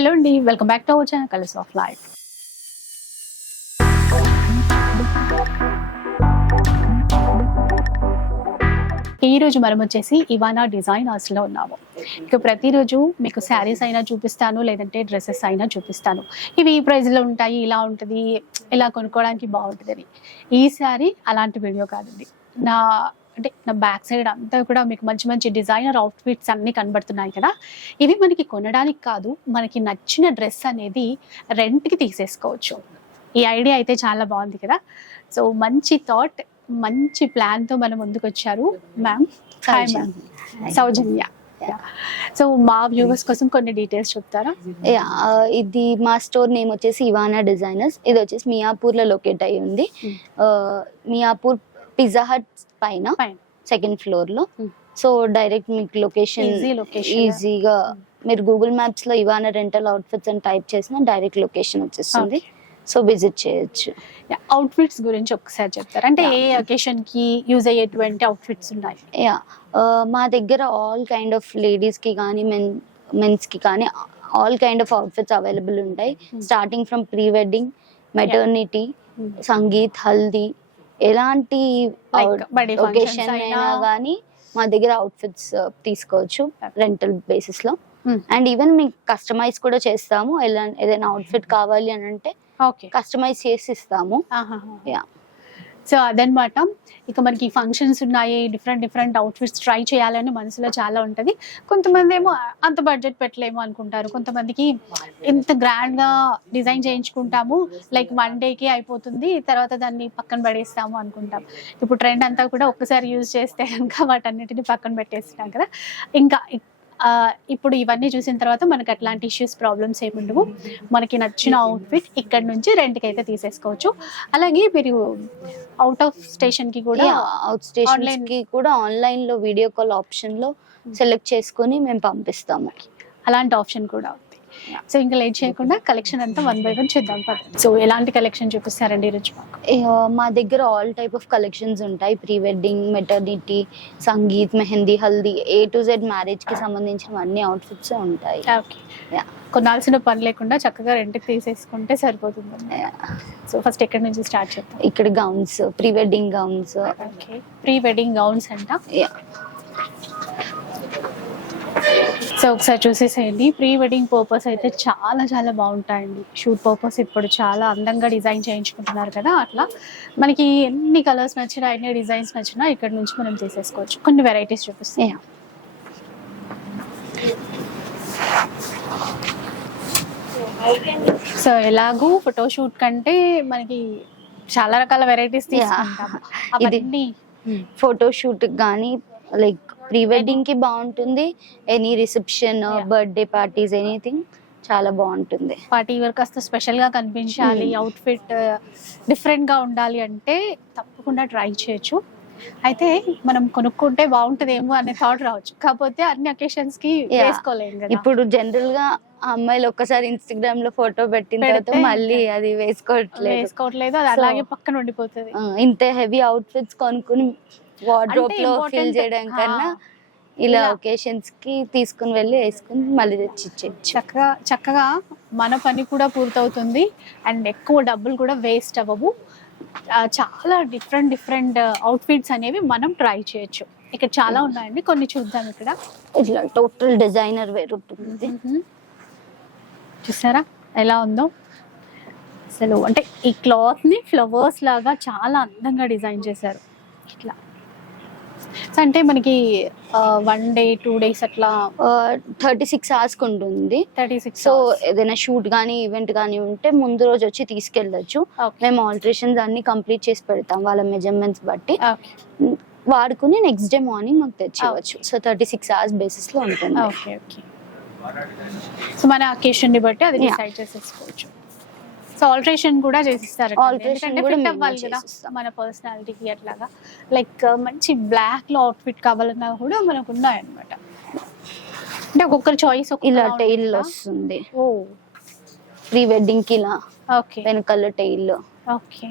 Hello అండి welcome back to our channel colours of life ఈ రోజు మనం వచ్చేసి ఇవానా డిజైన్ హౌస్లో ఉన్నాము. ఇక ప్రతిరోజు మీకు శారీస్ అయినా చూపిస్తాను లేదంటే డ్రెస్సెస్ అయినా చూపిస్తాను. ఇవి ఈ ప్రైజ్లో ఉంటాయి ఇలా ఉంటుంది ఇలా కొనుక్కోవడానికి బాగుంటుందని. ఈ శారీ అలాంటి వీడియో కాదండి. నా అంటే నా బ్యాక్ సైడ్ అంతా కూడా మీకు మంచి మంచి డిజైనర్ అవుట్ఫిట్స్ అన్నీ కనబడుతున్నాయి కదా. ఇవి మనకి కొనడానికి కాదు మనకి నచ్చిన డ్రెస్ అనేది రెంట్కి తీసేసుకోవచ్చు. ఈ ఐడియా అయితే చాలా బాగుంది కదా. సో మంచి థాట్ మంచి ప్లాన్తో మన ముందుకు వచ్చారు. Ma'am hi ma'am Soujanya. So మా వ్యూవర్స్ కోసం కొన్ని డీటెయిల్స్ చెప్తారా? ఇది మా స్టోర్ నేమ్ వచ్చేసి ఇవానా డిజైనర్స్ ఇది వచ్చేసి మియాపూర్లో లొకేట్ అయి ఉంది. Hmm. మియాపూర్ పిజ్జా హట్ పైన. సెకండ్ ఫ్లోర్లో Hmm. సో డైరెక్ట్ మీకు లొకేషన్. ఈజీగా మీరు గూగుల్ మ్యాప్స్లో ఇవానా రెంటల్ అవుట్ఫిట్స్ అని టైప్ చేసిన డైరెక్ట్ లొకేషన్ వచ్చేస్తుంది సో విజిట్ చేయొచ్చు అవుట్ఫిట్స్ గురించి ఒకసారి చెప్తారా అంటే ఏ అకేషన్కి యూజ్ అయ్యేటువంటి అవుట్ఫిట్స్ ఉన్నాయి యా మా దగ్గర ఆల్ కైండ్ ఆఫ్ లేడీస్కి కానీ మెన్ మెన్స్కి కానీ all kind of outfits available ఉంటాయి Hmm. Starting from pre wedding maternity Hmm. Sangeet Haldi ఎలాంటి ఒకేషన్ అయినా. కానీ మా దగ్గర అవుట్ఫిట్స్ తీసుకోవచ్చు. రెంటల్ బేసిస్లో Hmm. అండ్ ఈవెన్ మీకు కస్టమైజ్ కూడా చేస్తాము ఏదైనా అవుట్ఫిట్ కావాలి అని అంటే కస్టమైజ్ చేసి ఇస్తాము Yeah. సో అదనమాట. ఇక మనకి ఫంక్షన్స్ ఉన్నాయి డిఫరెంట్ డిఫరెంట్ అవుట్ఫిట్స్ ట్రై చేయాలని మనసులో చాలా ఉంటుంది. కొంతమంది ఏమో అంత బడ్జెట్ పెట్టలేము అనుకుంటారు. కొంతమందికి ఇంత గ్రాండ్గా డిజైన్ చేయించుకుంటాము. లైక్ వన్ డేకి అయిపోతుంది తర్వాత దాన్ని పక్కన పడేస్తాము అనుకుంటాం. ఇప్పుడు ట్రెండ్ అంతా కూడా ఒక్కసారి యూజ్ చేస్తే కనుక వాటన్నిటిని పక్కన పెట్టేస్తున్నాం కదా. ఇంకా ఇప్పుడు ఇవన్నీ చూసిన తర్వాత మనకి అట్లాంటి ఇష్యూస్ ప్రాబ్లమ్స్ ఏమి ఉండవు. మనకి నచ్చిన అవుట్ఫిట్ ఇక్కడ నుంచి రెంట్కి అయితే తీసేసుకోవచ్చు. అలాగే మీరు అవుట్ ఆఫ్ స్టేషన్కి కూడా అవుట్ స్టేషన్కి కూడా ఆన్లైన్లో వీడియో కాల్ ఆప్షన్లో సెలెక్ట్ చేసుకొని మేము పంపిస్తాము. అలాంటి ఆప్షన్ కూడా సో ఇంకా లేట్ చేయకుండా కలెక్షన్ అంతా వన్ బై వన్ చూద్దాం. సో ఎలాంటి కలెక్షన్ చూపిస్తారండి ఈరోజు మా దగ్గర ఆల్ టైప్ ఆఫ్ కలెక్షన్స్ ఉంటాయి. Pre wedding maternity Sangeet Mehndi Haldi A to Z మ్యారేజ్కి సంబంధించిన అన్ని అవుట్ఫిట్స్ ఉంటాయి. కొనాల్సిన పని లేకుండా చక్కగా రెంట్కి తీసేసుకుంటే సరిపోతుంది. సో ఫస్ట్ ఎక్కడి నుంచి స్టార్ట్ చేద్దాం? ఇక్కడ gowns pre wedding gowns okay pre wedding gowns అంట సో ఒకసారి చూసేసేయండి. ప్రీ వెడ్డింగ్ పర్పస్ అయితే చాలా చాలా బాగుంటాయండి. షూట్ పర్పస్ ఇప్పుడు చాలా అందంగా డిజైన్ చేయించుకుంటున్నారు కదా అట్లా. మనకి ఎన్ని కలర్స్ నచ్చినా ఎన్ని డిజైన్స్ నచ్చినా ఇక్కడ నుంచి మనం తీసేసుకోవచ్చు. కొన్ని వెరైటీస్ చూపిస్తాం Yeah. సో ఎలాగూ ఫోటో షూట్ కంటే మనకి చాలా రకాల వెరైటీస్ అవన్నీ. ఫోటో షూట్ కానీ లైక్ ప్రీ వెడ్డింగ్కి బాగుంటుంది. Any reception. Birthday parties anything చాలా బాగుంటుంది. పార్టీ వేర్ కాస్త స్పెషల్గా కనిపించాలి. Hmm. అవుట్ఫిట్ డిఫరెంట్గా ఉండాలి అంటే తప్పకుండా ట్రై చేయొచ్చు. అయితే మనం కొనుక్కుంటే బాగుంటుందేమో అనే థాట్ రావచ్చు. కాకపోతే అన్ని అకేషన్స్కి. వేసుకోలేము ఇప్పుడు జనరల్గా అమ్మాయిలు ఒక్కసారి ఇన్స్టాగ్రామ్లో ఫోటో పెట్టిన తర్వాత మళ్ళీ అది వేసుకోవట్లేదు. వేసుకోవట్లేదు. అది అలాగే పక్కన ఉండిపోతుంది. ఇంత హెవీ అవుట్ఫిట్స్ కొనుక్కుని వార్డ్రోబ్లో ఫిల్ చేయడం కన్నా. ఇలా. ఒకేషన్స్కి తీసుకుని వెళ్ళి వేసుకుని మళ్ళీ తెచ్చి చక్కగా చక్కగా మన పని కూడా పూర్తవుతుంది. అండ్ ఎక్కువ డబ్బులు కూడా వేస్ట్ అవ్వవు. చాలా డిఫరెంట్ డిఫరెంట్ అవుట్ఫిట్స్ అనేవి మనం ట్రై చేయొచ్చు. ఇక్కడ చాలా ఉన్నాయండి. కొన్ని చూద్దాం ఇక్కడ. ఇట్లా టోటల్ డిజైనర్ వేర్ ఉంటుంది. చూసారా? ఎలా ఉందో? అసలు అంటే ఈ క్లాత్ని ఫ్లవర్స్ లాగా చాలా అందంగా డిజైన్ చేశారు. అంటే మనకి వన్ డే టూ డేస్ అట్లా థర్టీ సిక్స్ అవర్స్ ఉంటుంది. థర్టీ సిక్స్ సో ఏదైనా షూట్ కానీ ఈవెంట్ కానీ ఉంటే ముందు రోజు వచ్చి తీసుకెళ్ళొచ్చు. మేము ఆల్టరేషన్స్ అన్ని కంప్లీట్ చేసి పెడతాం వాళ్ళ మెజర్మెంట్స్ బట్టి. వాడుకుని నెక్స్ట్ డే మార్నింగ్ మాకు తెచ్చివచ్చు సో థర్టీ సిక్స్ అవర్స్ బేసిస్లో ఉంటుంది. ఓకే ఓకే సో మన అకేషన్ని బట్టి అది. డిసైడ్ చేసేసుకోవచ్చు. సో ఆల్టరేషన్ కూడా చేసిస్తారు ఫిట్. మన పర్సనాలిటీకి అట్లాగా. లైక్ మంచి బ్లాక్లో అవుట్ఫిట్ కావాలన్నా కూడా మనకు ఉన్నాయన్నమాట అంటే ఒక్కొక్కరి చాయిస్ ఇలా టైల్ వస్తుంది. ఓ. ప్రీ వెడ్డింగ్కి ఇలా ఓకే వెనకాల టైల్ ఓకే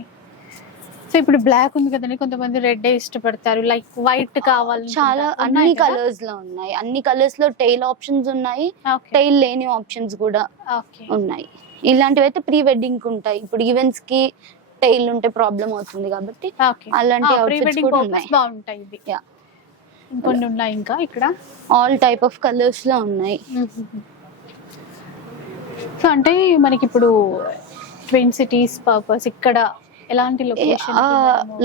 సో ఇప్పుడు బ్లాక్ ఉంది కదండి కొంతమంది రెడ్ ఇష్టపడతారు. లైక్ వైట్ కావాలి చాలా అన్ని కలర్స్లో ఉన్నాయి. అన్ని కలర్స్లో టైల్ ఆప్షన్స్ ఉన్నాయి. టైల్ లేని ఆప్షన్స్ కూడా ఓకే ఉన్నాయి. ఇలాంటివి అయితే ప్రీ వెడ్డింగ్కి ఉంటాయి. ఇప్పుడు ఈవెంట్స్కి టైల్ ఉంటే ప్రాబ్లం అవుతుంది కాబట్టి అలాంటి కూడా ఉన్నాయి. ఇంకొన్ని ఉన్నాయి ఇంకా ఇక్కడ? ఆల్ టైప్ ఆఫ్ కలర్స్లో ఉన్నాయి. సో అంటే మనకి ఇప్పుడు ట్విన్ సిటీస్ పర్పస్ ఇక్కడ ఎలాంటి location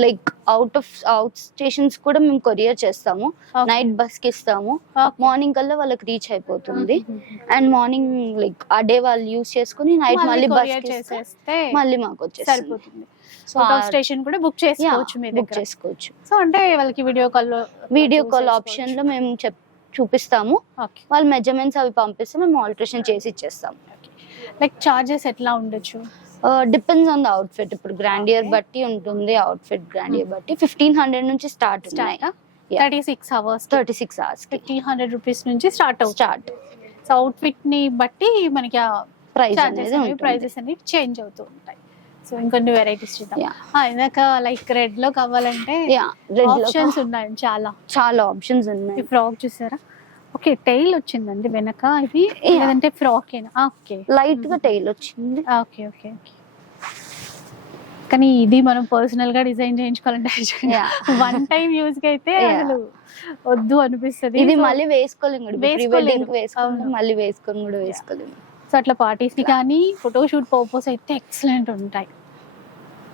like out of out stations కూడా మేము కొరియర్ చేస్తాము. నైట్ బస్కి ఇస్తాము. మార్నింగ్ కల్లా వాళ్ళకి రీచ్ అయిపోతుంది. అండ్ మార్నింగ్ లైక్ ఆ డే వాళ్ళు యూస్ చేసుకుని నైట్ మళ్ళీ బస్ చేసేస్తే మళ్ళీ మాకు వచ్చేస్తుంది. సరిపోతుంది. సో స్టేషన్ కూడా బుక్ చేసుకోవచ్చు బుక్ చేసుకోవచ్చు. సో అంటే వాళ్ళకి వీడియో కాల్ వీడియో కాల్ ఆప్షన్లో మేము చెప్ చూపిస్తాము. వాళ్ళ మెజర్మెంట్స్ అవి పంపిస్తే మేము ఆల్టరేషన్ చేసి ఇచ్చేస్తాం లైక్ చార్జెస్ ఎట్లా ఉండొచ్చు? డిపెండ్స్ ఆన్ ద అవుట్ఫిట్ ఇప్పుడు గ్రాండ్ ఇయర్ Okay. బట్టి ఉంటుంది అవుట్ఫిట్ గ్రాండ్ ఇయర్ బట్టి. ఫిఫ్టీన్ హండ్రెడ్ నుంచి start Yeah. Thirty six hours thirty six hours fifteen hundred rupees నుంచి స్టార్ట్ అవుతుంది. స్టార్ట్ సో అవుట్ఫిట్ని బట్టి మనకి ఆ ప్రైస్ ప్రైజెస్ అనేవి చేంజ్ అవుతూ ఉంటాయి. సో ఇంకొన్ని వెరైటీస్ చూద్దాం. ఇందాక లైక్ రెడ్లో కావాలంటే ఆప్షన్స్ ఉన్నాయి చాలా. చాలా ఆప్షన్స్ ఉన్నాయి. ఫ్రాక్ చూసారా? ఓకే టైల్ వచ్చిందండి వెనక. ఇది. లేదంటే ఫ్రాక్ ఏనా? ఓకే లైట్గా టైల్ వచ్చింది. ఓకే ఓకే ఓకే కానీ ఇది మనం పర్సనల్గా డిజైన్ చేయించుకోవాలంటే. వన్ టైం యూజ్కి అయితే. అసలు వద్దు అనిపిస్తుంది. ఇది మళ్ళీ వేసుకోలేము అవును. మళ్ళీ వేసుకొని కూడా వేసుకోలేము సో అట్లా పార్టీస్కి కానీ ఫోటోషూట్ పర్పస్ అయితే ఎక్సలెంట్ ఉంటాయి.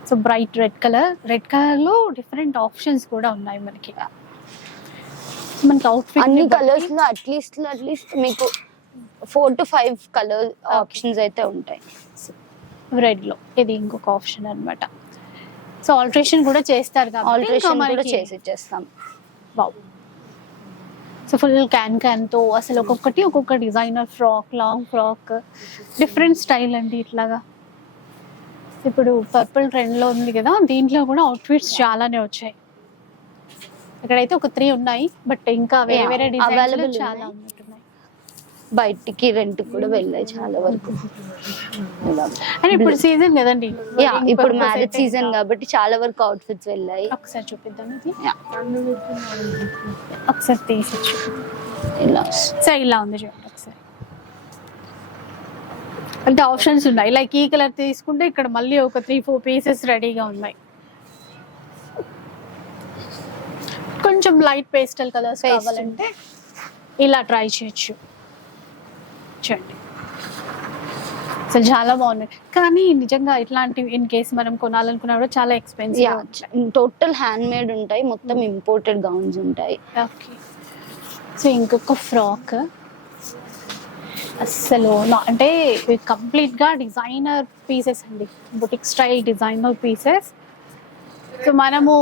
So bright red colour red కలర్లో డిఫరెంట్ ఆప్షన్స్ కూడా ఉన్నాయి మనకి. మనకి అవుట్ఫిట్ అన్ని కలర్స్లో అట్లీస్ట్ అట్లీస్ట్ మీకు four to five colour options అయితే ఉంటాయి. రెడ్లో. ఇది ఇంకొక ఆప్షన్ అన్నమాట. సో ఆల్టరేషన్ కూడా చేస్తారు ఆల్టరేషన్ కూడా చేసి ఇచ్చేస్తాం. సో ఫుల్ క్యాన్ క్యాన్తో అసలు ఒక్కొక్కటి ఒక్కొక్క designer frock long frock different style అండి ఇట్లాగా. ఇప్పుడు పర్పుల్ ట్రెండ్లో ఉంది కదా దీంట్లో కూడా అవుట్ఫిట్స్ చాలానే వచ్చాయి. ఇక్కడైతే ఒక త్రీ ఉన్నాయి బట్ ఇంకా వేరే వేరే available చాలా ఉన్నాయి. బయటికి రెంట్ కూడా వెళ్ళాయి చాలా వరకు. అండ్ ఇప్పుడు సీజన్ కదండి. యా ఇప్పుడు మ్యారేజ్ సీజన్ కాబట్టి చాలా వరకు అవుట్ఫిట్స్ వెళ్ళాయి. ఒకసారి చూపిద్దాం ఇది. ఒకసారి తీసచ్చు ఇలా. సో ఇలా ఉంది చూడండి ఒకసారి. అంటే ఆప్షన్స్ ఉన్నాయి. లైక్ ఈ కలర్ తీసుకుంటే ఇక్కడ మళ్ళీ ఒక త్రీ ఫోర్ పీసెస్ రెడీగా ఉన్నాయి. కొంచెం లైట్ పేస్టల్ కలర్స్. కావాలంటే ఇలా ట్రై చేయొచ్చు. చూడండి అసలు చాలా బాగున్నాయి. కానీ నిజంగా ఇట్లాంటివి ఇన్ కేస్ మనం కొనాలనుకున్నా కూడా చాలా ఎక్స్పెన్సివ్ టోటల్ హ్యాండ్ మేడ్ ఉంటాయి. మొత్తం ఇంపోర్టెడ్ గౌన్స్ ఉంటాయి. ఓకే సో ఇంకొక ఫ్రాక్ అస్సలు అంటే కంప్లీట్గా డిజైనర్ పీసెస్ అండి. Boutique style designer pieces so మనము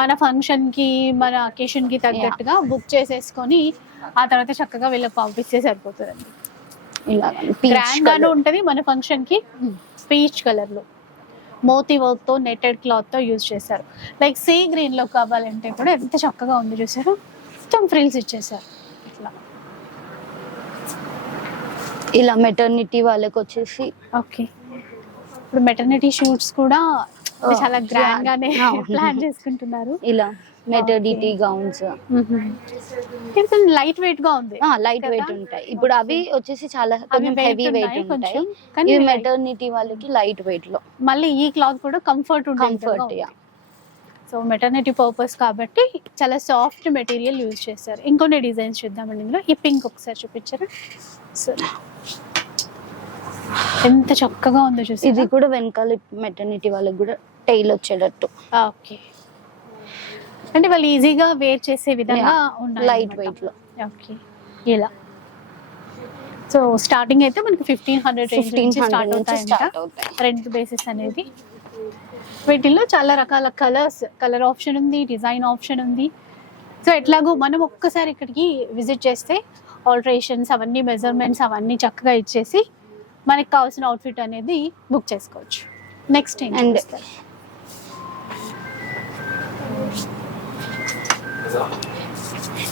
మన ఫంక్షన్కి మన అకేషన్కి తగ్గట్టుగా బుక్ చేసేసుకొని ఆ తర్వాత చక్కగా వీళ్ళకి పంపిస్తే సరిపోతుందండి. ఇలా గ్రాండ్ గాను ఉంటది మన ఫంక్షన్కి. పీచ్ కలర్లో. మోతీ వర్క్తో నెటెడ్ క్లాత్తో యూజ్ చేశారు. లైక్ సీ గ్రీన్లో కావాలంటే కూడా ఎంత చక్కగా ఉంది చూసారు? మొత్తం ఫ్రిల్స్ ఇచ్చేసారు ఇట్లా. ఇలా మెటర్నిటీ వాళ్ళకి వచ్చేసి. ఓకే. ఇప్పుడు మెటర్నిటీ షూట్స్ కూడా చాలా గ్రాండ్. గానే. ప్లాన్ చేసుకుంటున్నారు. ఇలా. మెటర్నిటీ గౌన్స్ లైట్ వెయిట్గా ఉంది. లైట్? వెయిట్ ఉంటాయి. ఇప్పుడు అవి వచ్చేసి చాలా కొంచెం హెవీ వెయిట్ ఉంటాయి. ఇవి. మెటర్నిటీ వాళ్ళకి లైట్ వెయిట్లో. మళ్ళీ ఈ క్లాత్ కూడా comfort comfort so maternity purpose కాబట్టి చాలా సాఫ్ట్ మెటీరియల్ యూజ్ చేస్తారు ఇంకొన్ని డిజైన్స్ చూద్దామండి ఇందులో. ఈ పింక్ ఒకసారి చూపించారా? సో ఎంత చక్కగా ఉందో ఇది చూసి కూడా వెనకాల మెటర్నిటీ వాళ్ళకి కూడా టైల్ వచ్చేటట్టు. ఓకే అంటే వాళ్ళు ఈజీగా వేర్ చేసే విధంగా. ఉన్నాయి లైట్. వెయిట్లో. ఓకే ఇలా సో స్టార్టింగ్ అయితే మనకి ఫిఫ్టీన్ హండ్రెడ్ ఫిఫ్టీన్ నుంచి స్టార్ట్ అవుతాయి. రెంట్ బేసిస్ అనేది. వీటిల్లో చాలా రకాల కలర్స్ కలర్ ఆప్షన్ ఉంది డిజైన్ ఆప్షన్ ఉంది. సో ఎట్లాగో మనం ఒక్కసారి ఇక్కడికి విజిట్ చేస్తే ఆల్టరేషన్స్ అవన్నీ మెజర్మెంట్స్ అవన్నీ చక్కగా ఇచ్చేసి మనకి కావాల్సిన అవుట్ఫిట్ అనేది బుక్ చేసుకోవచ్చు. నెక్స్ట్ ఏం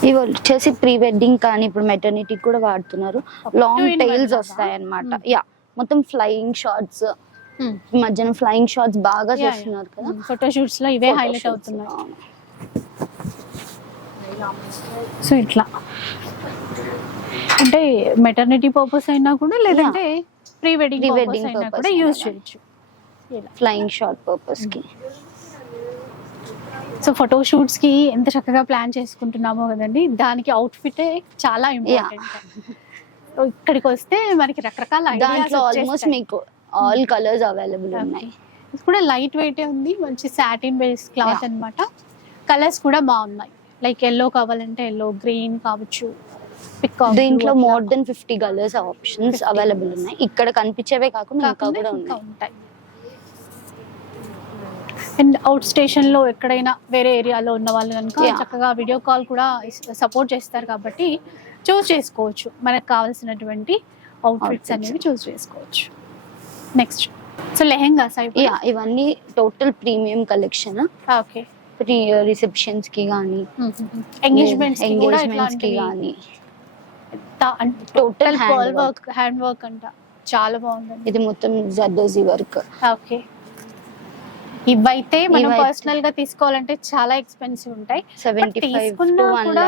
ఇవి వచ్చేసి ప్రీ వెడ్డింగ్ కానీ ఇప్పుడు మెటర్నిటీ కూడా వాడుతున్నారు లాంగ్ టైల్స్? వస్తాయి అనమాట Mm. యా మొత్తం ఫ్లయింగ్ షార్ట్స్ ఈ మధ్యన ఫ్లయింగ్ షాట్స్ బాగా. చేస్తున్నారు కదా ఫోటో షూట్స్లో ఇవే హైలైట్. అవుతున్నాయి. సో ఇట్లా అంటే మెటర్నిటీ పర్పస్ అయినా కూడా లేదంటే ప్రీ వెడ్డింగ్ Pre-wedding పర్పస్ అయినా కూడా యూజ్. చేయొచ్చు ఫ్లయింగ్ షాట్ పర్పస్కి సో ఫోటో షూట్స్కి ఎంత చక్కగా ప్లాన్ చేసుకుంటున్నామో కదండి దానికి అవుట్ఫిట్ చాలా ఇంపార్టెంట్ ఇక్కడికి వస్తే మనకి రకరకాల దాంట్లో ఆల్మోస్ట్ మీకు ఆల్ కలర్స్ అవైలబుల్ ఉన్నాయి. ఇది కూడా లైట్ వెయిట్ ఉంది మంచి సాటిన్ బేస్ క్లాత్. అన్నమాట. కలర్స్ కూడా బాగున్నాయి. లైక్ ఎల్లో కావాలంటే ఎల్లో గ్రీన్ కావచ్చు దీంట్లో more than fifty colours options 50 available ఉన్నాయి. ఇక్కడ కనిపించేవే కాకుండా ఇంకా కూడా ఉంటాయి. అండ్ అవుట్ స్టేషన్లో ఎక్కడైనా వేరే ఏరియాలో ఉన్న వాళ్ళు కనుక. చక్కగా వీడియో కాల్ కూడా సపోర్ట్ చేస్తారు కాబట్టి చూస్ చేసుకోవచ్చు. మనకు కావాల్సినటువంటి అవుట్ఫిట్స్. అనేవి చూస్ చేసుకోవచ్చు. నెక్స్ట్ సో లెహెంగా యా ఇవన్నీ total premium collection okay. Pre రిసెప్షన్స్కి కానీ ఎంగేజ్మెంట్స్ ఎంగేజ్మెంట్స్కి కానీ total work. Work hand work అంట చాలా బాగుందండి. ఇది మొత్తం జర్దోజీ వర్క్ ఓకే. ఇవైతే మనం పర్సనల్గా తీసుకోవాలంటే చాలా ఎక్స్పెన్సివ్ ఉంటాయి. సెవెంటీ ఫైవ్ కూడా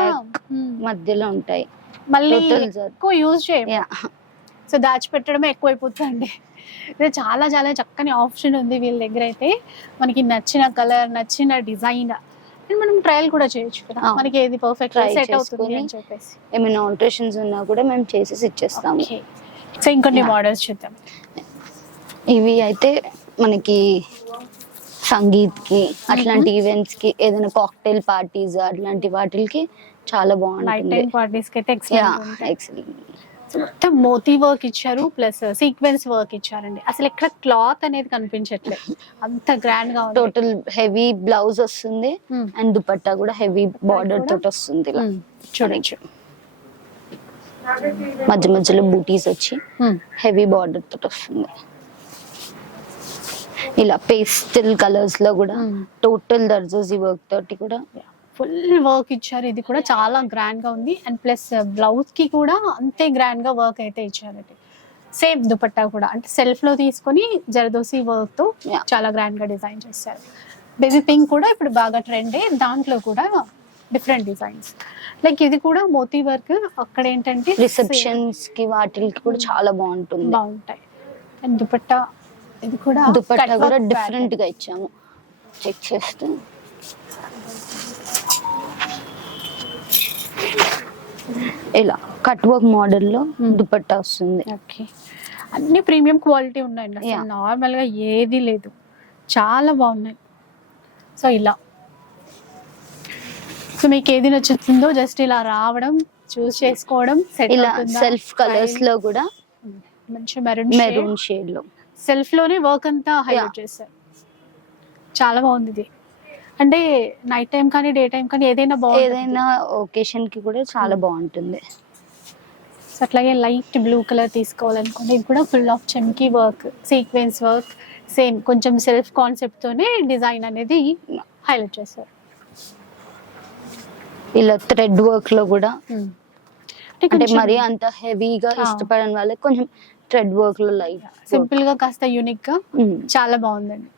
మధ్యలో ఉంటాయి. మళ్ళీ ఎక్కువ యూజ్ చేయం. సో దాచిపెట్టడమే ఎక్కువైపోతుంది ఇది చాలా చాలా చక్కని ఆప్షన్ ఉంది వీళ్ళ దగ్గర అయితే. మనకి నచ్చిన కలర్ నచ్చిన డిజైన్ మనం ట్రయల్ కూడా చేయొచ్చు కదా. మనకి ఏది పర్ఫెక్ట్ సెట్ అవుతుంది అని చెప్పేసి. ఏమైనా ఆల్టరేషన్స్ ఉన్నా కూడా మేము చేసేసి ఇచ్చేస్తాము. సో ఇంకొన్ని. మోడల్స్ చూద్దాం. ఇవి అయితే మనకి సంగీత్కి అట్లాంటి ఈవెంట్స్కి ఏదైనా కాక్టైల్ పార్టీస్ అట్లాంటి వాటికి చాలా బాగుంటుంది. పార్టీస్ అయితే ఎక్సలెంట్ మొత్తం మోతీ వర్క్ ఇచ్చారు ప్లస్ సీక్వెన్స్ వర్క్ ఇచ్చారండి. అసలు ఎక్కడ క్లాత్ అనేది కనిపించట్లేదు. అంత గ్రాండ్గా టోటల్ హెవీ బ్లౌజ్ వస్తుంది. అండ్ దుపట్టా కూడా హెవీ బార్డర్? తోటి వస్తుంది. చూడొచ్చు మధ్య మధ్యలో బూటీస్ వచ్చి. హెవీ బార్డర్ తోటి వస్తుంది. ఇలా పేస్టల్ కలర్స్లో కూడా Hmm. టోటల్ దర్జోజీ వర్క్ తోటి కూడా ఫుల్ వర్క్ ఇచ్చారు. ఇది కూడా చాలా గ్రాండ్గా ఉంది. అండ్ ప్లస్ బ్లౌజ్కి కూడా అంతే గ్రాండ్గా వర్క్ అయితే ఇచ్చారండి సేమ్ దుపట్టా కూడా. అంటే సెల్ఫ్లో తీసుకొని జరదోసి వర్క్తో. చాలా గ్రాండ్గా డిజైన్ చేశారు. బేబీ పింక్ కూడా ఇప్పుడు బాగా ట్రెండ్ దాంట్లో కూడా డిఫరెంట్ డిజైన్స్ లైక్ ఇది కూడా మోతీ వర్క్. అక్కడ ఏంటంటే రిసెప్షన్స్కి వాటికి కూడా చాలా బాగుంటుంది. బాగుంటాయి. అండ్ దుపట్టా ఇది కూడా దుపట్టా కూడా డిఫరెంట్గా ఇచ్చాము. చెక్ చేస్తే. ఇలా కట్ వర్క్ మోడల్లో Hmm. దుపట్టా వస్తుంది. ఓకే. అన్ని ప్రీమియం క్వాలిటీ ఉన్నాయండి. నార్మల్గా ఏది లేదు. చాలా బాగున్నాయి. సో ఇలా. సో మీకు ఏది నచ్చుతుందో జస్ట్ ఇలా రావడం చూస్ చేసుకోవడం ఇలా సెల్ఫ్ కలర్స్లో కూడా మంచి మెరూన్ మెరూన్ షేడ్లో. సెల్ఫ్లోనే వర్క్ అంతా హైలైట్ చేశారు చాలా బాగుంది ఇది. అంటే నైట్ టైం కానీ డే టైం కానీ ఏదైనా బాగుంది ఏదైనా ఒకేషన్కి కూడా చాలా బాగుంటుంది. సో అట్లాగే లైట్ బ్లూ కలర్ తీసుకోవాలనుకోండి ఇది కూడా full of chamki work sequence work same కొంచెం సెల్ఫ్ కాన్సెప్ట్ తోనే డిజైన్ అనేది హైలైట్ చేశారు ఇలా థ్రెడ్ వర్క్లో కూడా. అంటే అంటే మరి అంత హెవీగా. ఇష్టపడని వాళ్ళకి కొంచెం థ్రెడ్ వర్క్లో లైట్ సింపుల్గా కాస్త యూనిక్గా చాలా బాగుందండి.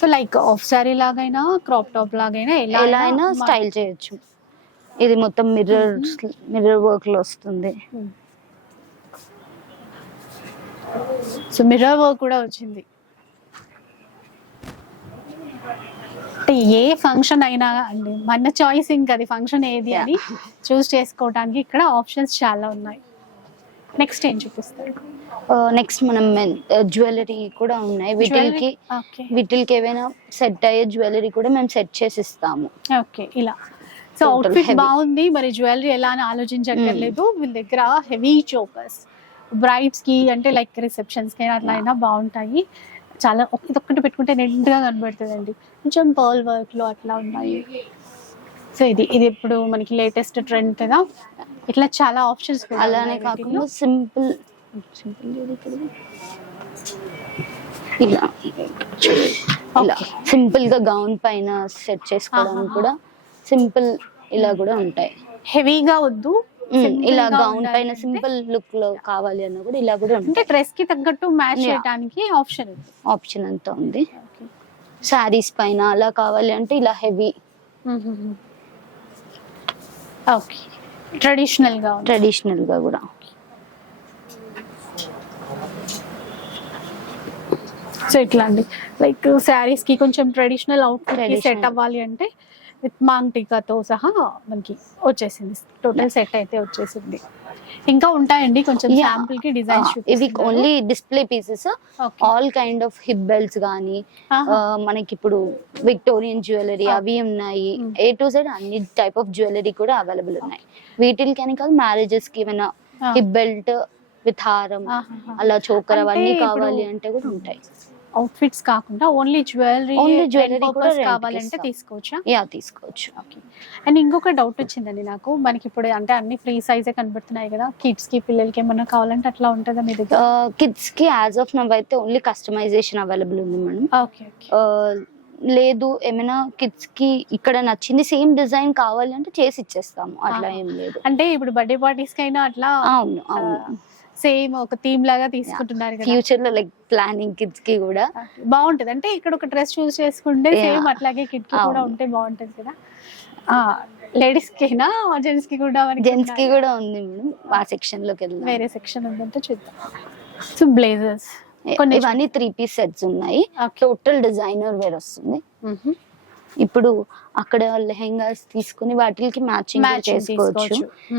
సో లైక్ ఆఫ్ సారీ లాగైనా క్రాప్ టాప్ లాగైనా ఎలా అయినా స్టైల్ చేయొచ్చు. ఇది మొత్తం మిర్రర్ మిర్రర్ వర్క్లో వస్తుంది. సో మిర్రర్ వర్క్ కూడా వచ్చింది. ఏ ఫంక్షన్ అయినా అండి మన చాయిస్ ఇంకా అది ఫంక్షన్ ఏది అని చూస్ చేసుకోవడానికి ఇక్కడ ఆప్షన్స్ చాలా ఉన్నాయి. నెక్స్ట్ ఏం చూపిస్తారు? నెక్స్ట్ మనం జ్యువెలరీ కూడా ఉన్నాయి. వీటికి వీటికి ఏవైనా సెట్ అయ్యే జ్యువెలరీ కూడా మేము సెట్ చేసి ఇస్తాము ఓకే ఇలా సో అవుట్ఫిట్. బాగుంది. మరి జ్యువెలరీ ఎలా అని ఆలోచించక్కర్లేదు. వీళ్ళ దగ్గర హెవీ చోకర్స్ బ్రైడ్స్కి అంటే లైక్ రిసెప్షన్స్కి అట్లా అయినా బాగుంటాయి. చాలా ఒక- ఇదొక్కటి పెట్టుకుంటే నిండుగా కనబడుతుందండి. కొంచెం పర్ల్ వర్క్లో అట్లా ఉన్నాయి. సో ఇది ఇది ఇప్పుడు మనకి లేటెస్ట్ ట్రెండ్ కదా. ఇట్లా చాలా ఆప్షన్స్ అలానే కాకుండా సింపుల్ సింపుల్ ఇలా. సింపుల్గా గౌన్ పైన సెట్ చేసుకోవడానికి ఆహాహా. కూడా సింపుల్ ఇలా కూడా ఉంటాయి. హెవీగా వద్దు ఇలా గౌన్ పైన సింపుల్ లుక్లో కావాలి అన్న కూడా ఇలా కూడా అంటే డ్రెస్కి తగ్గట్టు మ్యాచ్. చేయడానికి ఆప్షన్ ఆప్షన్ అంతా ఉంది. శారీస్ పైన అలా కావాలి అంటే ఇలా హెవీ ఓకే ట్రెడిషనల్గా ఉంది ట్రెడిషనల్గా కూడా సో ఇట్లా అండి లైక్ శారీస్కి కొంచెం ట్రెడిషనల్ Traditional. సెట్ అవ్వాలి అంటే విత్ మాంగ్ టీకాతో సహా మనకి వచ్చేసింది. టోటల్ సెట్ అయితే వచ్చేసింది. ఇంకా ఉంటాయండి కొంచెం. శాంపుల్కి డిజైన్స్ ఆ, ఇవి only display pieces all kind of hip belts కానీ మనకి ఇప్పుడు విక్టోరియన్ జ్యువెలరీ Ah. అవి ఉన్నాయి. ఏ టు జెడ్ అన్ని టైప్ ఆఫ్ జ్యువెలరీ కూడా అవైలబుల్ ఉన్నాయి. వీటికి కాదు మ్యారేజెస్కి ఏమైనా హిప్ బెల్ట్ విత్ హారం అలా చోకర్ అవన్నీ కావాలి అంటే కూడా ఉంటాయి. అవుట్ఫిట్స్ కాకుండా ఓన్లీ జ్యువెలరీ కూడా rent కి కావాలంటే. తీసుకోవచ్చా? యా తీసుకోవచ్చు. అండ్ ఇంకొక డౌట్ వచ్చిందండి నాకు. మనకి ఇప్పుడు అంటే అన్ని ఫ్రీ సైజే కనబడుతున్నాయి కదా. కిడ్స్కి పిల్లలకి ఏమన్నా కావాలంటే అట్లా ఉంటుందా మీ దగ్గర? కిడ్స్కి యాజ్ ఆఫ్ నవ్ అయితే ఓన్లీ కస్టమైజేషన్ అవైలబుల్ ఉంది మేడం. ఓకే ఓకే లేదు ఏమైనా కిడ్స్కి ఇక్కడ నచ్చింది సేమ్ డిజైన్ కావాలి అంటే చేసి ఇచ్చేస్తాము. అట్లా. ఏం లేదు. అంటే ఇప్పుడు బర్త్డే పార్టీస్ కైనా అట్లా అవును అవును. సేమ్ ఒక థీమ్ లాగా తీసుకుంటున్నారు ఫ్యూచర్లో లైక్ ప్లానింగ్ కిడ్స్కి కూడా. బాగుంటది. అంటే ఇక్కడ ఒక డ్రెస్ చూస్ చేసుకుంటే. సేమ్ అట్లాగే కిడ్కి కూడా. ఉంటే బాగుంటది కదా. లేడీస్ కినా జెంట్స్కి కూడా జెంట్స్కి. కూడా ఉంది మేడం. ఆ సెక్షన్లోకి వెళ్దాం. వేరే సెక్షన్ ఉందంటే చూద్దాం. సో బ్లేజర్స్ కొన్ని ఇవన్నీ త్రీ పీస్ సెట్స్ ఉన్నాయి. టోటల్ డిజైనర్ వేర్ వస్తుంది. ఇప్పుడు అక్కడ లెహెంగాస్ తీసుకుని వాటికి మ్యాచింగ్ చేసుకోవచ్చు.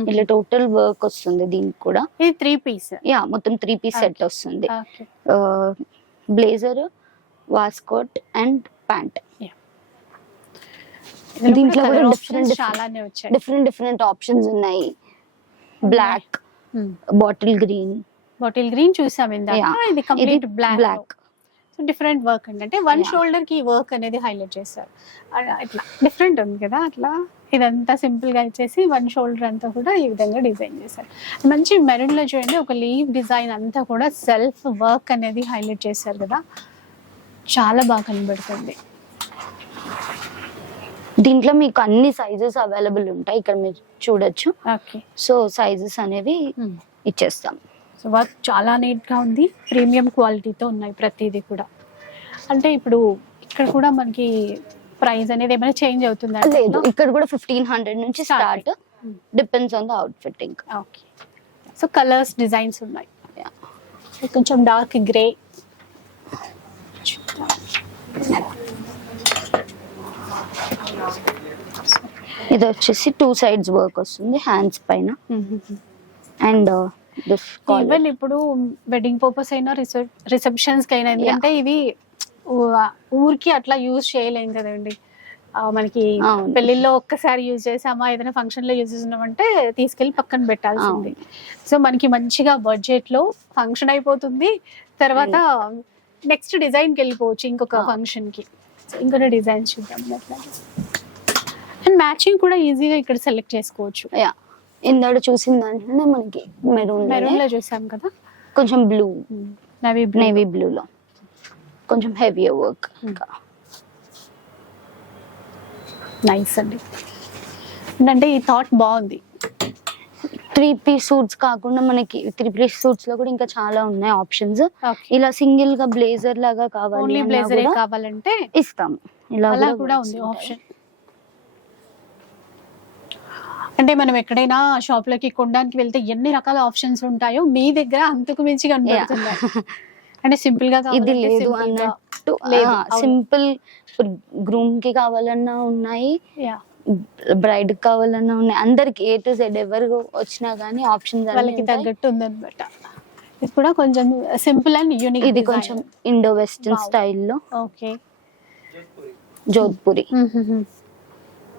ఇట్లా టోటల్ వర్క్ వస్తుంది దీనికి కూడా. ఇది త్రీ పీస్ యా మొత్తం త్రీ పీస్ సెట్. వస్తుంది. బ్లేజర్ వాస్కోట్ అండ్ ప్యాంట్ దీంట్లో కూడా వచ్చాయి. డిఫరెంట్ డిఫరెంట్ ఆప్షన్స్ ఉన్నాయి. Black bottle green bottle green చూసాం. ఇది complete black black different work అండి. అంటే వన్. షోల్డర్కి వర్క్ అనేది హైలైట్ చేస్తారు. ఇట్లా. డిఫరెంట్ ఉంది కదా అట్లా. ఇదంతా సింపుల్గా ఇచ్చేసి వన్ షోల్డర్ అంతా కూడా ఈ విధంగా డిజైన్ చేశారు. మంచి మెరూన్లో చూడండి ఒక లీవ్ డిజైన్ అంతా కూడా సెల్ఫ్ వర్క్ అనేది హైలైట్ చేశారు కదా. చాలా బాగా కనబడుతుంది. దీంట్లో మీకు అన్ని సైజెస్ అవైలబుల్ ఉంటాయి. ఇక్కడ మీరు చూడొచ్చు. ఓకే సో సైజెస్ అనేవి ఇచ్చేస్తాం. సో వర్క్ చాలా నీట్గా ఉంది. ప్రీమియం క్వాలిటీతో ఉన్నాయి ప్రతిదీ కూడా. అంటే ఇప్పుడు ఇక్కడ కూడా మనకి ప్రైస్ అనేది ఏమైనా చేంజ్ అవుతుందా? లేదు. ఇక్కడ కూడా ఫిఫ్టీన్ హండ్రెడ్ నుంచి. Start. Depends on the out fitting okay so colours designs ఉన్నాయి. కొంచెం డార్క్ గ్రే ఇది వచ్చేసి టూ సైడ్స్ వర్క్ వస్తుంది హ్యాండ్స్ పైన. అండ్ దిస్ ఈవెన్ ఇప్పుడు వెడ్డింగ్ పర్పస్ అయినా రిసెప్షన్స్కి అయినా ఎందుకంటే ఇవి ఊరికి అట్లా యూజ్ చేయలేం కదండి. మనకి. పెళ్ళిలో ఒక్కసారి యూజ్ చేసామా ఏదైనా ఫంక్షన్లో యూజ్ చేసినామంటే తీసుకెళ్ళి పక్కన పెట్టాల్సింది. సో మనకి మంచిగా బడ్జెట్లో ఫంక్షన్ అయిపోతుంది. తర్వాత నెక్స్ట్ డిజైన్కి వెళ్ళిపోవచ్చు ఇంకొక. ఫంక్షన్కి. So, ఇంకొక డిజైన్ చూద్దాం. అండ్ మ్యాచింగ్ కూడా ఈజీగా ఇక్కడ సెలెక్ట్ చేసుకోవచ్చు. యా ఇందాక చూసిన దాంట్లోనే మనకి మెరూన్ మెరూన్లో చూసాం కదా. కొంచెం బ్లూ నవీ నేవీ బ్లూలో కొంచెం హెవీ వర్క్ ఇంకా. నైస్ అండి. అంటే ఈ థాట్ బాగుంది. త్రీ పీస్ సూట్స్ కాకుండా మనకి త్రీ పీస్ సూట్స్లో కూడా ఇంకా చాలా ఉన్నాయి ఆప్షన్స్ ఇలా సింగిల్గా బ్లేజర్ లాగా కావాలి కావాలంటే ఇస్తాము ఇలా కూడా ఉంది. ఆప్షన్ అంటే మనం ఎక్కడైనా షాప్లోకి కొనడానికి వెళ్తే ఎన్ని రకాల ఆప్షన్స్ ఉంటాయో మీ దగ్గర అంతకు మించి కనబడుతుంది? అంటే సింపుల్గా ఇది లేదు. అన్నట్టు. సింపుల్ గ్రూమ్కి కావాలన్నా ఉన్నాయి. బ్రైడ్ కావాలన్నా ఉన్నాయి. అందరికి ఏ టు జెడ్ ఎవరు వచ్చినా గానీ ఆప్షన్స్ వాళ్ళకి తగ్గట్టు ఉందన్నమాట. ఇది కూడా కొంచెం సింపుల్ అండ్ యూనిక్ ఇది కొంచెం ఇండో వెస్టర్న్. స్టైల్లో ఓకే జోధ్పురి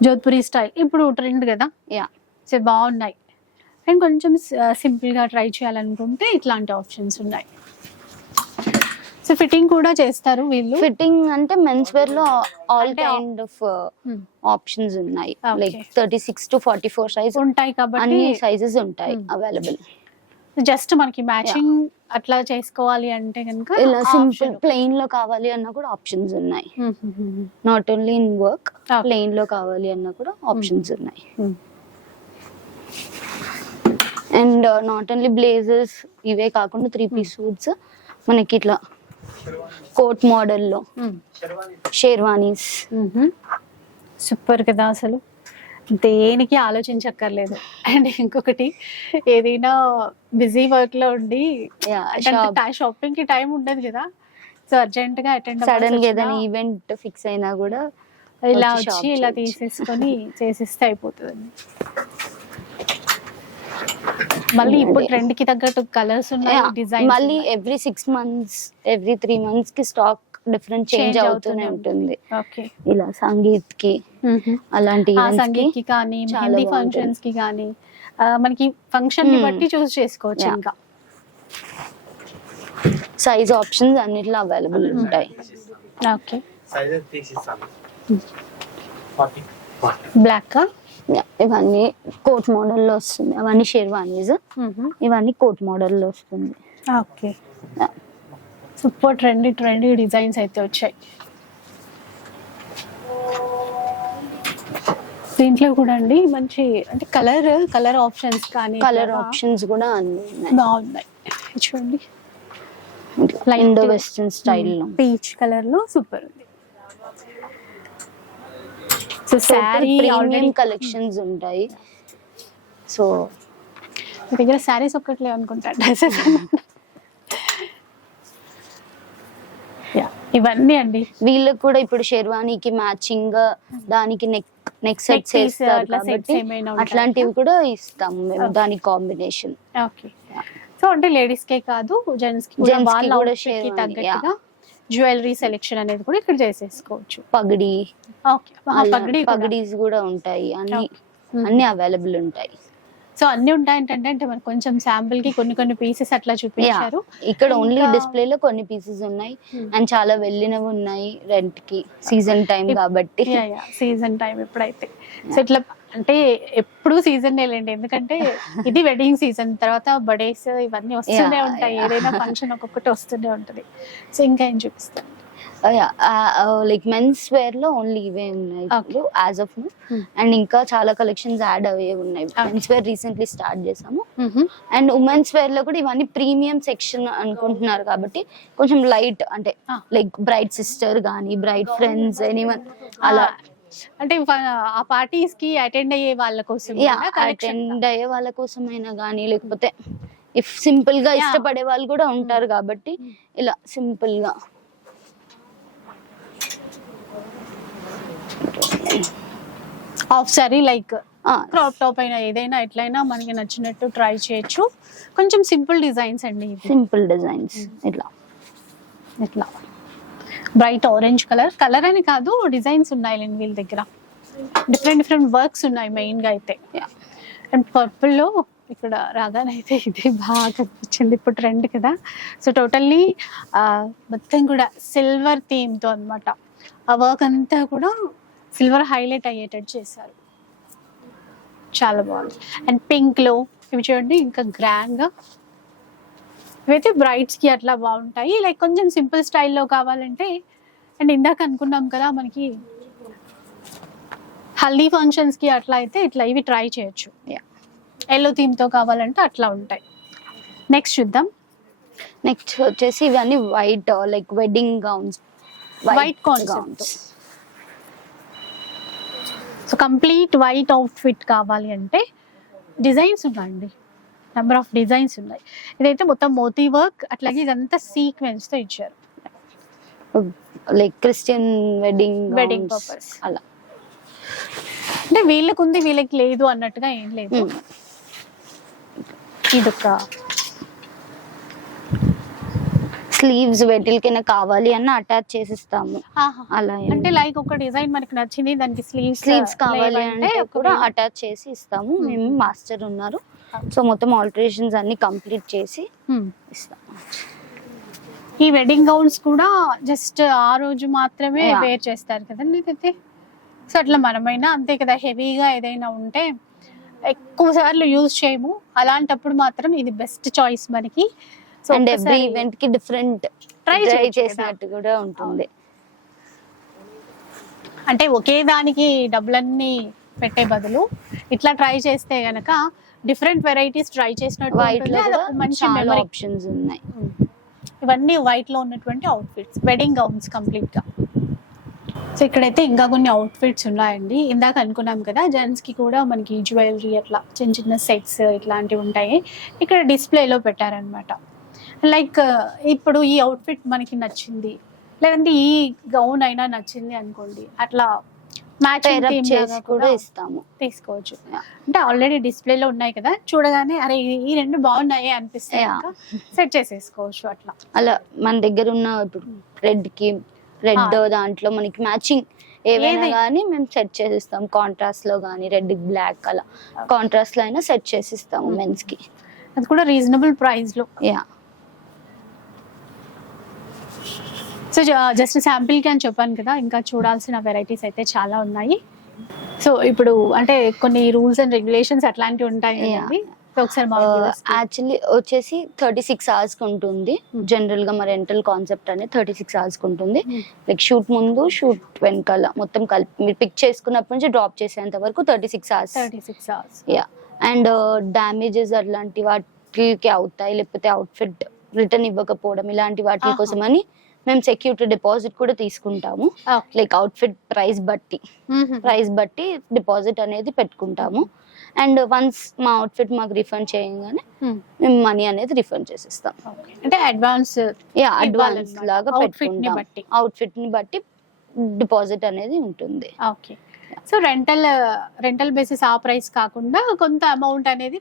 జోధ్పురి స్టైల్ ఇప్పుడు ట్రెండ్ కదా? యా సో బాగున్నాయి. అండ్ కొంచెం సింపుల్గా ట్రై చేయాలనుకుంటే ఇట్లాంటి ఆప్షన్స్ ఉన్నాయి. సో ఫిట్టింగ్ కూడా చేస్తారు వీళ్ళు. ఫిట్టింగ్ అంటే మెన్స్ వేర్లో all kind of Hmm. Options ఉన్నాయి. Like thirty six to forty four size ఉంటాయి కాబట్టి అన్ని సైజెస్ ఉంటాయి Hmm. అవైలబుల్ జస్ట్ మనకి మ్యాచింగ్ అట్లా చేసుకోవాలి అంటే కనుక ఇలా సింపుల్ ప్లెయిన్లో కావాలి అన్న కూడా ఆప్షన్స్ ఉన్నాయి. Not only in work. ప్లెయిన్లో కావాలి అన్న కూడా ఆప్షన్స్ ఉన్నాయి. అండ్ నాట్ ఓన్లీ బ్లేజర్స్ ఇవే కాకుండా త్రీ పీస్ సూట్స్ మనకి ఇట్లా కోట్ మోడల్లో షేర్వానీస్ సూపర్ కదా అసలు. దేనికి ఆలోచించక్కర్లేదు. అండ్ ఇంకొకటి ఏదైనా బిజీ వర్క్లో ఉండి షాపింగ్కి టైం ఉండదు కదా. సో అర్జెంట్గా అటెండ్ సడన్గా ఏదైనా ఈవెంట్ ఫిక్స్ అయినా కూడా ఇలా వచ్చి ఇలా. తీసేసుకొని చేసిస్తే అయిపోతుంది మళ్ళీ ఇప్పుడు. ట్రెండ్కి తగ్గట్టు కలర్స్ ఉన్నాయి డిజైన్ మళ్ళీ every six months every three మంత్స్కి స్టాక్ డిఫరెంట్ చేంజ్ అవుతూనే ఉంటుంది. ఓకే ఇలా సంగీత్కి అలాంటి సంగీత్కి కానీ మెహందీ. ఫంక్షన్స్కి కానీ మనకి ఫంక్షన్ని Hmm. బట్టి చూస్ చేసుకోవచ్చు. ఇంకా. సైజ్ ఆప్షన్స్ అన్నిట్లో అవైలబుల్ ఉంటాయి. ఓకే బ్లాక్ Yeah, ఇవన్నీ కోట్ మోడల్లో వస్తుంది. అవన్నీ షేర్వానీస్ ఇవన్నీ కోట్ మోడల్లో వస్తుంది. Okay. Super trendy trendy designs అయితే వచ్చాయి. దీంట్లో కూడా అండి మంచి అంటే కలర్ కలర్ ఆప్షన్స్ కానీ కలర్ ఆప్షన్స్ కూడా అన్ని బాగున్నాయి. చూడండి. ఇండో వెస్టర్న్ స్టైల్లో పీచ్ కలర్లో. సూపర్ ఉంది. సో శారీ ప్రీమియం కలెక్షన్స్ ఉంటాయి. సో మీ దగ్గర శారీస్ ఒక్కట్లే అనుకుంటా. డ్రెస్సెస్ ఇవన్నీ అండి. వీళ్ళకి కూడా ఇప్పుడు షెర్వానీకి మ్యాచింగ్ దానికి నెక్ నెక్ సెట్ sets కాబట్టి? అట్లాంటివి కూడా ఇస్తాము మేము దానికి కాంబినేషన్ ఓకే. సో అంటే లేడీస్ కే కాదు జెంట్స్కి కూడా తగ్గట్టుగా జ్యువెలరీ సెలెక్షన్ అనేది కూడా ఇక్కడ చేసేసుకోవచ్చు. పగడి. పగడీస్ కూడా ఉంటాయి. అన్ని. అన్ని అవైలబుల్ ఉంటాయి. సో అన్ని ఉంటాయంటే అంటే మనకు కొంచెం శాంపుల్కి కొన్ని కొన్ని పీసెస్ అట్లా చూపించారు. ఇక్కడ ఓన్లీ డిస్ప్లే లో కొన్ని పీసెస్ ఉన్నాయి. Hmm. అండ్ చాలా వెళ్ళినవి ఉన్నాయి రెంట్కి సీజన్ టైం కాబట్టి. సీజన్ టైం ఎప్పుడైతే సో ఇట్లా అంటే ఎప్పుడు సీజన్ లేండి. ఎందుకంటే ఇది వెడ్డింగ్ సీజన్ తర్వాత బర్త్డేస్ ఇవన్నీ వస్తూనే ఉంటాయి. ఏదైనా ఫంక్షన్ ఒక్కొక్కటి వస్తూనే ఉంటది. సో ఇంకా ఏం చూపిస్తాను లైక్ మెన్స్ వేర్లో ఓన్లీ ఇవే ఉన్నాయి. As of Hmm. అండ్ ఇంకా చాలా కలెక్షన్స్ యాడ్ అయ్యే ఉన్నాయి. మెన్స్ వేర్ రీసెంట్లీ స్టార్ట్ చేసాము. అండ్ ఉమెన్స్ వేర్లో కూడా ఇవన్నీ ప్రీమియం సెక్షన్ అనుకుంటున్నారు కాబట్టి కొంచెం లైట్ అంటే Ah. లైక్ బ్రైట్ సిస్టర్ గానీ బ్రైట్ ఫ్రెండ్స్ ఎనీవన్ అలా. అంటే ఫ- ఆ పార్టీస్కి అటెండ్ అయ్యే వాళ్ళ కోసం అటెండ్ అయ్యే వాళ్ళ కోసమైనా కానీ లేకపోతే ఇఫ్ సింపుల్గా. ఇష్టపడే వాళ్ళు కూడా ఉంటారు కాబట్టి ఇలా సింపుల్గా. Half sari like crop top అయినా ఏదైనా ఎట్లయినా మనకి నచ్చినట్టు ట్రై చేయొచ్చు. కొంచెం సింపుల్ డిజైన్స్ అండి సింపుల్ డిజైన్స్ ఇట్లా. ఇట్లా. బ్రైట్ ఆరెంజ్ కలర్ కలర్ అని కాదు డిజైన్స్ ఉన్నాయి లేండి వీళ్ళ దగ్గర. డిఫరెంట్ డిఫరెంట్ వర్క్స్ ఉన్నాయి మెయిన్గా అయితే. అండ్ పర్పుల్లో ఇక్కడ రాగానే అయితే ఇది బాగా కనిపించింది ఇప్పుడు ట్రెండ్ కదా. సో టోటల్లీ మొత్తం కూడా సిల్వర్ థీమ్తో అన్నమాట. ఆ వర్క్ అంతా కూడా సిల్వర్ హైలైట్ అయ్యేటట్టు చేశారు. చాలా బాగుంది. అండ్ పింక్లో ఇవి చూడండి ఇంకా గ్రాండ్గా. ఇవైతే బ్రైట్స్కి అట్లా బాగుంటాయి. లైక్ కొంచెం సింపుల్ స్టైల్లో కావాలంటే అండ్ ఇందాక అనుకున్నాం కదా మనకి హల్దీ ఫంక్షన్స్కి అట్లా అయితే ఇట్లా ఇవి ట్రై చేయొచ్చు. Yeah. ఎల్లో థీమ్తో కావాలంటే అట్లా ఉంటాయి. నెక్స్ట్ చూద్దాం. నెక్స్ట్ వచ్చేసి ఇవన్నీ white like wedding gowns White concept. So complete white outfit కావాలి అంటే డిజైన్స్ ఉన్నాయండి నెంబర్ ఆఫ్ డిజైన్స్ ఉన్నాయి. ఇదైతే మొత్తం మోతీ వర్క్ అట్లాగే ఇదంతా సీక్వెన్స్తో ఇచ్చారు. Like Christian wedding Wedding purpose. అలా. అంటే వీళ్ళకు ఉంది వీళ్ళకి లేదు అన్నట్టుగా ఏం లేదు. Hmm. ఇదొక స్లీవ్స్ వెటిల్కైనా కావాలి అన్న అటాచ్ చేసిస్తాము. అలా అంటే లైక్ ఒక డిజైన్ మనకి నచ్చింది దానికి స్లీవ్స్ స్లీవ్స్ కావాలి అంటే కూడా అటాచ్ చేసి ఇస్తాము. మేము మాస్టర్ ఉన్నారు. సో మొత్తం ఆల్టరేషన్స్ అన్ని కంప్లీట్ చేసి ఇస్తాము. ఈ వెడ్డింగ్ గౌన్స్ కూడా జస్ట్ ఆ రోజు మాత్రమే. వేర్ చేస్తారు కదండి ఇదైతే సో అట్లా మనమైనా అంతే కదా హెవీగా ఏదైనా ఉంటే ఎక్కువ సార్లు యూజ్ చేయము. అలాంటప్పుడు మాత్రం ఇది బెస్ట్ చాయిస్ మనకి. అండ్ ఎవ్రీ ఈవెంట్కి డిఫరెంట్ ట్రై. చేసినట్టు కూడా ఉంటుంది. అంటే ఒకే దానికి డబ్బులన్నీ పెట్టే బదులు ఇట్లా ట్రై చేస్తే గనక డిఫరెంట్ వెరైటీస్ ట్రై చేసినట్టు వైట్. లో మంచి ఆప్షన్స్ ఉన్నాయి. ఇవన్నీ వైట్లో ఉన్నటువంటి అవుట్ఫిట్స్ వెడ్డింగ్ గౌన్స్ కంప్లీట్గా. సో ఇక్కడైతే ఇంకా కొన్ని అవుట్ఫిట్స్ ఉన్నాయండి. ఇందాక అనుకున్నాం కదా జెంట్స్కి కూడా మనకి జ్యువెలరీ అట్లా చిన్న చిన్న సెట్స్ ఇట్లాంటివి ఉంటాయి. ఇక్కడ డిస్ప్లేలో పెట్టారనమాట లైక్ ఇప్పుడు ఈ అవుట్ఫిట్ మనకి నచ్చింది. లేదంటే ఈ గౌన్ అయినా నచ్చింది అనుకోండి. అట్లా మ్యాచింగ్ కూడా ఇస్తాము. తీసుకోవచ్చు. అంటే ఆల్రెడీ డిస్ప్లేలో ఉన్నాయి కదా. చూడగానే అరే ఈ- రెండు బాగున్నాయి అనిపిస్తే Yeah. సెట్ చేసేసుకోవచ్చు అట్లా. అలా మన దగ్గర ఉన్న ఇప్పుడు రెడ్కి రెడ్. దాంట్లో మనకి మ్యాచింగ్ ఏవైనా ఏదైనా. కానీ మేము సెట్ చేసిస్తాం. కాంట్రాస్ట్లో కానీ రెడ్ బ్లాక్ అలా. కాంట్రాస్ట్లో అయినా సెట్ చేసిస్తాము Hmm. మెన్స్కి. అది కూడా రీజనబుల్ ప్రైస్లో. యా సో జస్ట్ శాంపిల్కి అని చెప్పాను కదా ఇంకా చూడాల్సిన వెరైటీస్ అయితే చాలా ఉన్నాయి సో ఇప్పుడు అంటే కొన్ని రూల్స్ అండ్ రెగ్యులేషన్స్ అట్లాంటివి ఉంటాయి. కదండి. యాక్చువల్లీ వచ్చేసి థర్టీ సిక్స్ అవర్స్కి ఉంటుంది Hmm. జనరల్గా మా రెంటల్ కాన్సెప్ట్ అనేది థర్టీ సిక్స్ అవర్స్కి ఉంటుంది Hmm. లైక్ షూట్ ముందు షూట్ వెనకాల మొత్తం కలిపి మీరు పిక్ చేసుకున్నప్పటి నుంచి డ్రాప్ చేసేంత వరకు thirty six hours 36 hours yeah and damages అట్లాంటి వాటికి అవుతాయి లేకపోతే అవుట్ఫిట్ రిటర్న్ ఇవ్వకపోవడం ఇలాంటి వాటి ఆహా. కోసమని మేము సెక్యూరిటీ డిపాజిట్ కూడా తీసుకుంటాము. లైక్ అవుట్ఫిట్ ప్రైస్ బట్టి. ప్రైస్ బట్టి డిపాజిట్ అనేది పెట్టుకుంటాము. అండ్ వన్స్ మా అవుట్ఫిట్ మాకు రిఫండ్ చేయగానే మేము. మనీ అనేది రిఫండ్ చేసిస్తాం. అంటే అడ్వాన్స్ యా అడ్వాన్స్. లాగా Outfit ని బట్టి. అవుట్ఫిట్ని బట్టి డిపాజిట్ అనేది ఉంటుంది. Okay. So rental rental basis ఆ ప్రైస్ కాకుండా కొంత అమౌంట్ అనేది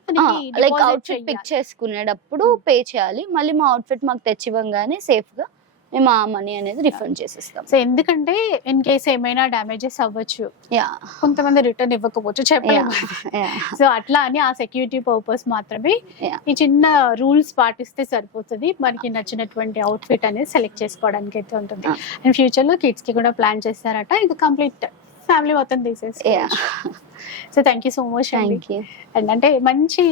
లైక్ అవుట్ఫిట్ పిక్. చేసుకునేటప్పుడు పే చేయాలి. మళ్ళీ మా అవుట్ఫిట్ మాకు తెచ్చివ్వగానే సేఫ్గా మేము ఆ మనీ అనేది రిఫండ్ చేసిస్తాం. సో ఎందుకంటే ఇన్ కేస్ ఏమైనా డ్యామేజెస్ అవ్వచ్చు. యా కొంతమంది రిటర్న్ ఇవ్వకపోవచ్చు చెప్పలేము. సో అట్లా అని ఆ సెక్యూరిటీ పర్పస్ మాత్రమే. ఈ చిన్న రూల్స్ పాటిస్తే సరిపోతుంది. మనకి నచ్చినటువంటి అవుట్ఫిట్ అనేది సెలెక్ట్ చేసుకోవడానికి అయితే ఉంటుంది. అండ్ ఫ్యూచర్లో కిడ్స్కి కూడా ప్లాన్ చేస్తారట. ఇంకా కంప్లీట్ ఫ్యామిలీ మొత్తం తీసేసి so thank you so much thank you and అంటే మంచి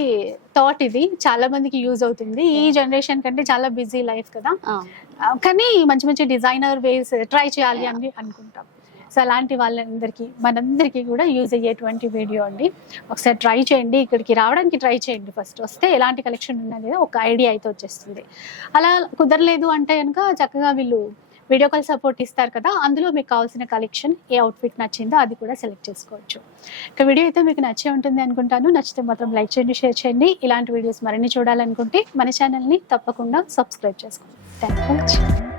థాట్ ఇది. చాలా మందికి యూజ్ అవుతుంది. ఈ జనరేషన్ కంటే చాలా బిజీ లైఫ్ కదా. ఆ, కానీ మంచి మంచి డిజైనర్ వేస్ ట్రై చేయాలి అని అనుకుంటాం. సో అలాంటి వాళ్ళందరికీ మనందరికీ కూడా యూజ్ అయ్యేటువంటి వీడియో అండి. ఒకసారి ట్రై చేయండి. ఇక్కడికి రావడానికి ట్రై చేయండి ఫస్ట్ వస్తే ఎలాంటి కలెక్షన్ ఉన్నది ఒక ఐడియా అయితే వచ్చేస్తుంది. అలా కుదరలేదు అంటే కనుక చక్కగా వీళ్ళు వీడియో కాల్ సపోర్ట్ ఇస్తారు కదా అందులో మీకు కావాల్సిన కలెక్షన్ ఏ అవుట్ఫిట్ నచ్చిందో అది కూడా సెలెక్ట్ చేసుకోవచ్చు. ఇక వీడియో అయితే మీకు నచ్చే ఉంటుంది అనుకుంటాను. నచ్చితే మాత్రం లైక్ చేయండి షేర్ చేయండి. ఇలాంటి వీడియోస్ మరిన్ని చూడాలనుకుంటే మన ఛానల్ని తప్పకుండా సబ్స్క్రైబ్ చేసుకోండి. Thank you